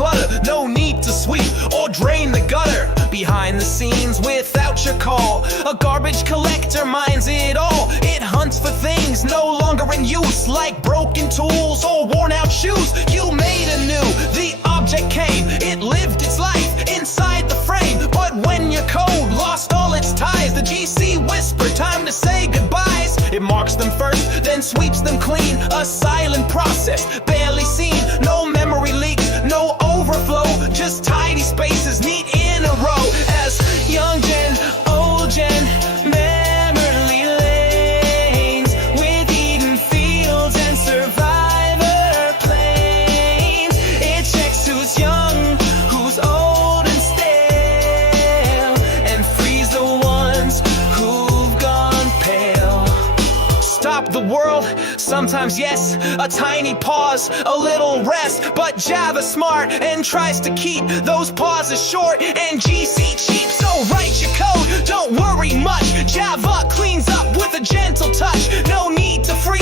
clutter, no need to sweep or drain the gutter. Behind the scenes without your call, a garbage collector minds it all. It hunts for things no longer in use, like broken tools or worn out shoes. You made anew, the object came, it lived its life inside the frame. But when your code lost all its ties, the GC whispered, time to say goodbyes. It marks them first, then sweeps them clean, a silent process, barely seen. No memory leaks, no overflow, just tidy spaces, neat in a row. As young gen, old gen, memory lanes, with Eden fields and survivor planes. It checks who's young, who's old and stale, and frees the ones who've gone pale. Stop the world, sometimes yes, a tiny pause, a little rest. But Java's smart and tries to keep those pauses short, and GC cheap, so write your code, don't worry much. Java cleans up with a gentle touch, no need to freeze